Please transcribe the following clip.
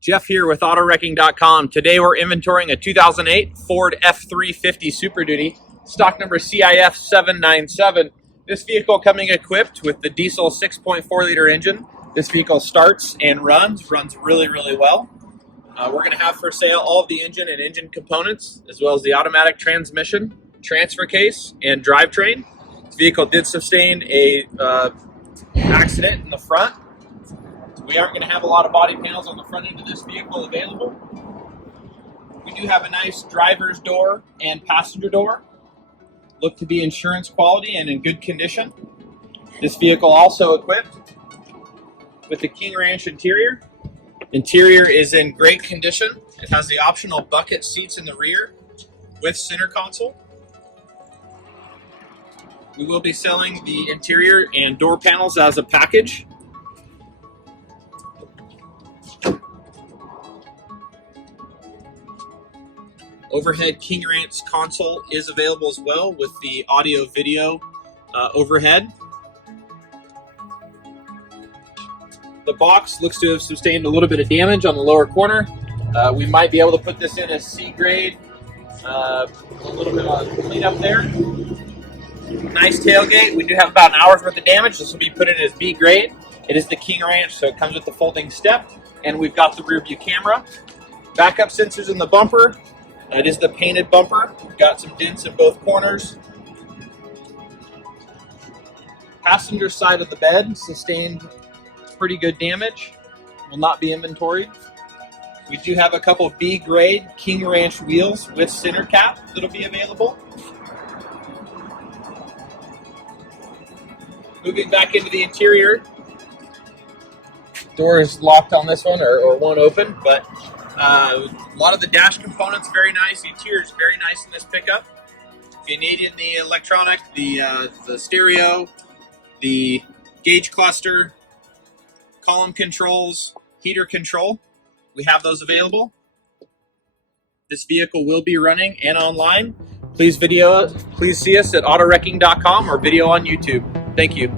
Jeff here with AutoWrecking.com. Today we're inventorying a 2008 Ford F350 Super Duty, stock number CIF 797. This vehicle coming equipped with the diesel 6.4 liter engine. This vehicle starts and runs really, really well. We're going to have for sale all of the engine and engine components, as well as the automatic transmission, transfer case, and drivetrain. This vehicle did sustain a accident in the front. We aren't going to have a lot of body panels on the front end of this vehicle available. We do have a nice driver's door and passenger door. Look to be insurance quality and in good condition. This vehicle also equipped with the King Ranch interior. Interior is in great condition. It has the optional bucket seats in the rear with center console. We will be selling the interior and door panels as a package. Overhead King Ranch console is available as well with the audio video overhead. The box looks to have sustained a little bit of damage on the lower corner. We might be able to put this in as C grade. A little bit of cleanup there. Nice tailgate. We do have about an hour's worth of damage. This will be put in as B grade. It is the King Ranch, so it comes with the folding step, and we've got the rear view camera. Backup sensors in the bumper. It is the painted bumper. We've got some dents in both corners. Passenger side of the bed sustained pretty good damage. Will not be inventoried. We do have a couple of B-grade King Ranch wheels with center cap that'll be available. Moving back into the interior. Door is locked on this one, or won't open, but a lot of the dash components very nice. The interior is very nice in this pickup. If you need in the electronic, the stereo, the gauge cluster, column controls, heater control, we have those available. This vehicle will be running and online. Please see us at AutoWrecking.com or video on YouTube. Thank you.